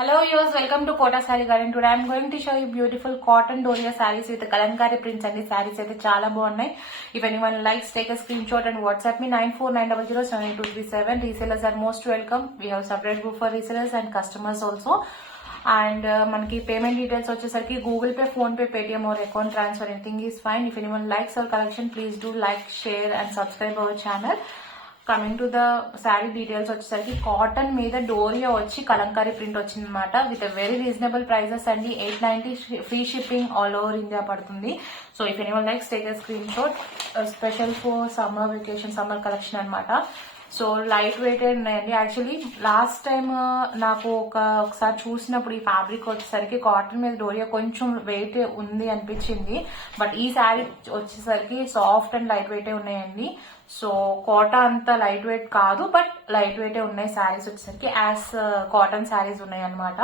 Hello viewers, welcome to Kota Saree Garden. Today I am going to show you beautiful cotton doria sarees with kalamkari prints and the sarees అయితే చాలా బాగున్నాయి. If anyone likes, take a screenshot and WhatsApp me 9490078237. Resellers are most welcome. We have separate group for resellers and customers also. And మనకి payment details వచ్చేసరికి Google pay, phone pay, Paytm or account transfer, anything is fine. If anyone likes our collection, please do like, share and subscribe our channel. Coming to the sari డీటెయిల్స్ వచ్చేసరికి కాటన్ మీద డోరియా వచ్చి కలంకారీ ప్రింట్ వచ్చింది అనమాట. With very reasonable prices అండి. 890 free shipping all over India పడుతుంది. So if anyone likes, take a screenshot. Special for summer vacation, summer collection అనమాట. So light weighted ఉన్నాయండి. Actually last time నాకు ఒకసారి చూసినప్పుడు ఈ ఫ్యాబ్రిక్ వచ్చేసరికి కాటన్ మీద డోరియా కొంచెం వెయిట్ ఉంది అనిపించింది. బట్ ఈ శారీ వచ్చేసరికి సాఫ్ట్ అండ్ లైట్ వెయిటే ఉన్నాయండి. సో కోటా అంత లైట్ వెయిట్ కాదు, బట్ లైట్ వెయిటే ఉన్నాయి శారీస్ వచ్చేసరికి. యాజ్ కాటన్ శారీస్ ఉన్నాయి అనమాట.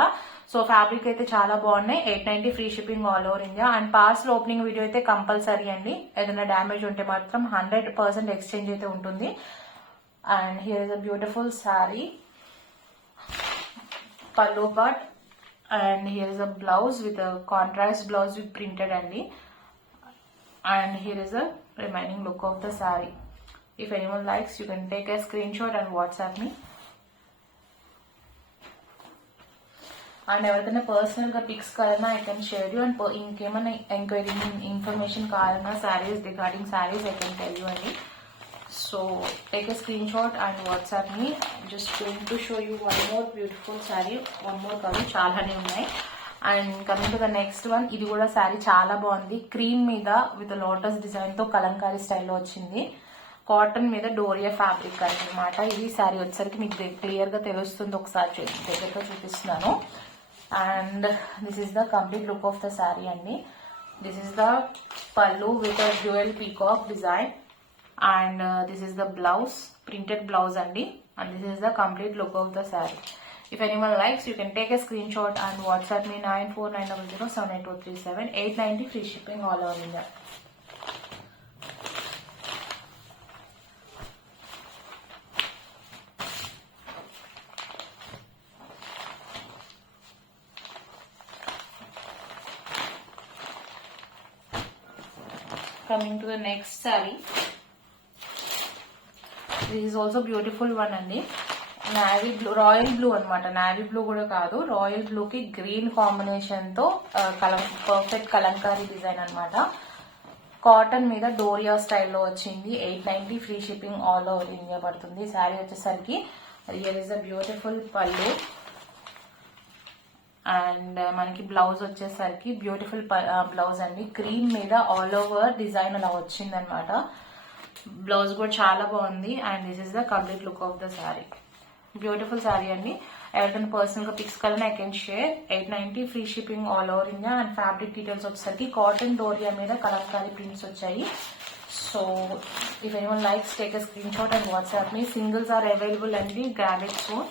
సో ఫ్యాబ్రిక్ అయితే చాలా బాగున్నాయి. 890 free shipping all over India. And parcel opening video అయితే కంపల్సరీ అండి. ఏదైనా డ్యామేజ్ ఉంటే మాత్రం 100% ఎక్స్చేంజ్ అయితే ఉంటుంది. And here is a beautiful saree, pallu part, and here is a blouse with a contrast blouse with printed andi. And here is the remaining look of the saree. If anyone likes, you can take a screenshot and WhatsApp me. And ఎవరికైనా పర్సనల్ గా పిక్స్ కావాలన్నా I can share you. And ఇంకేమైనా enquiry information కావాలన్నా సారీస్ రిగార్డింగ్ saris I can tell you అండి. So take a screenshot and WhatsApp me. Just going to show you one more beautiful saree, one more color. చాలానే ఉన్నాయి. And coming to the next one, ఇది కూడా శారీ చాలా బాగుంది. క్రీమ్ మీద with lotus design తో కలంకారీ స్టైల్లో వచ్చింది. కాటన్ మీద డోరియా ఫ్యాబ్రిక్ అనమాట. ఇది శారీ వచ్చేసరికి మీకు క్లియర్ గా తెలుస్తుంది. ఒకసారి దగ్గరగా చూపిస్తున్నాను. And this is the complete look of the sari అండి. దిస్ ఈస్ ద పల్లు with dual peacock design. And this is the blouse, printed blouse andi, and this is the complete look of the saree. If anyone likes, you can take a screenshot and WhatsApp me 9490078237. 890 free shipping all over India. Coming to the next saree, this is also beautiful one అండి. Navy blue, royal blue అనమాట. Navy blue కూడా కాదు, royal blue కి green combination తో పర్ఫెక్ట్ కలంకారీ డిజైన్ అనమాట. కాటన్ మీద డోరియా స్టైల్లో వచ్చింది. 890 free shipping all over India పడుతుంది. శారీ వచ్చేసరికి హియర్ ఇస్ అ బ్యూటిఫుల్ పల్లు. అండ్ మనకి బ్లౌజ్ వచ్చేసరికి బ్యూటిఫుల్ బ్లౌజ్ అండి. క్రీమ్ మీద ఆల్ ఓవర్ డిజైన్ అలా వచ్చింది అనమాట. బ్లౌజ్ కూడా చాలా బాగుంది. And this is the complete look of the sari. బ్యూటిఫుల్ శారీ అండి. ఎవరికైనా పర్సనల్ గా పిక్స్ కావాలని I can share. 890 free shipping all over India. And fabric details వచ్చేసరికి కాటన్ డోరియా మీద కలంకారీ ప్రింట్స్ వచ్చాయి. So if anyone likes, take a screenshot and WhatsApp me. Singles are available అండి. Grab it soon.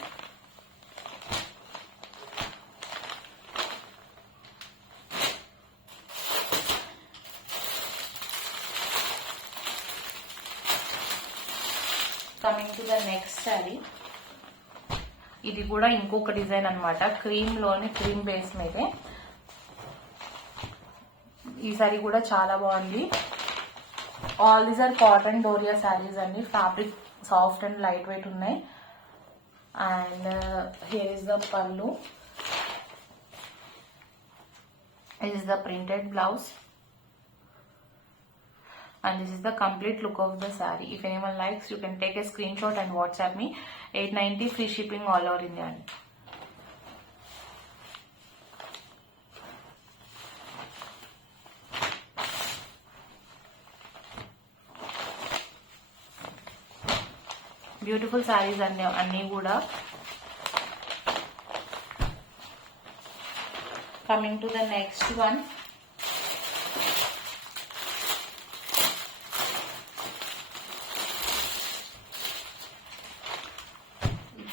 Coming to the next sari, ఇది కూడా ఇంకొక డిజైన్ అనమాట. క్రీమ్ లోని cream base మీదే ఈ శారీ కూడా చాలా బాగుంది. All these are cotton doria saris అండి. Fabric soft and light weight ఉన్నాయి. And here is the pallu, this is the printed blouse. And this is the complete look of the saree. If anyone likes, you can take a screenshot and WhatsApp me. 890 free shipping all over India. Beautiful sarees anni kuda. Coming to the next one,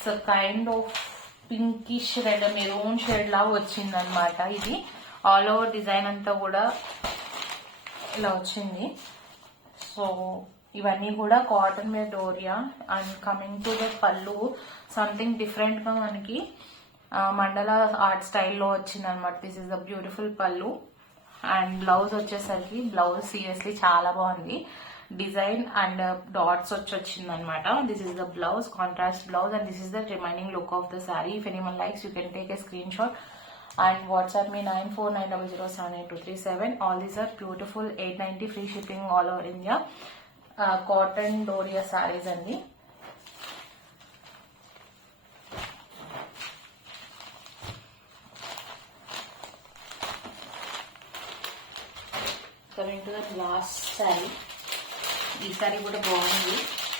it's a kind of pinkish red, maroon shade లా వచ్చింది అనమాట. ఇది all over design అంతా కూడా ఇలా వచ్చింది. సో ఇవన్నీ కూడా కాటన్ మీద doria. And coming to the పళ్ళు, సంథింగ్ డిఫరెంట్ గా మనకి మండల ఆర్ట్ స్టైల్లో వచ్చింది అనమాట. This is the beautiful pallu. And blouse వచ్చేసరికి బ్లౌజ్ సీరియస్లీ చాలా బాగుంది. డిజైన్ అండ్ డాట్స్ వచ్చింది అనమాట. This is the blouse, contrast blouse, and this is the remaining look of the sari. If anyone likes you can take a screen shot and WhatsApp me 9490078237. All these are beautiful 890 free shipping all over India. Cotton Doria sarees andi. Coming to the last saree. ఈ సారీ కూడా బాగుంది.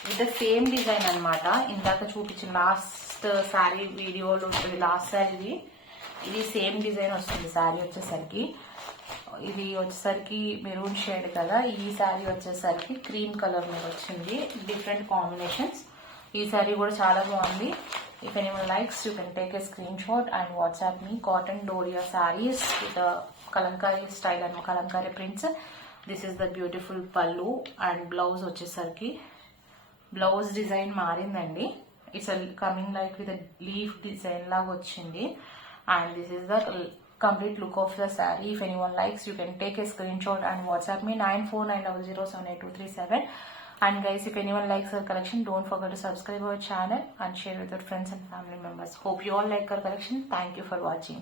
With the same design అనమాట. ఇందాక చూపించిన last sorry వీడియోలో ఉంటుంది. లాస్ట్ సారీది ఇది సేమ్ డిజైన్ వస్తుంది. శారీ వచ్చేసరికి ఇది వచ్చేసరికి మెరూన్ షేడ్ కదా. ఈ శారీ వచ్చేసరికి క్రీమ్ కలర్ మీద వచ్చింది. Different combinations. ఈ శారీ కూడా చాలా బాగుంది. If anyone likes you can take a screenshot and WhatsApp me. Cotton doria saris with kalamkari style and kalamkari prints. This is the beautiful pallu and blouse వచ్చేసరికి బ్లౌజ్ డిజైన్ మారిందండి. It's coming like with leaf design లాగా వచ్చింది. And this is the complete look of the saree. If anyone likes, you can take a screenshot and WhatsApp me 9490078237. And guys, if anyone likes our collection, don't forget to subscribe our channel and share with your friends and family members. Hope you all like our collection. Thank you for watching.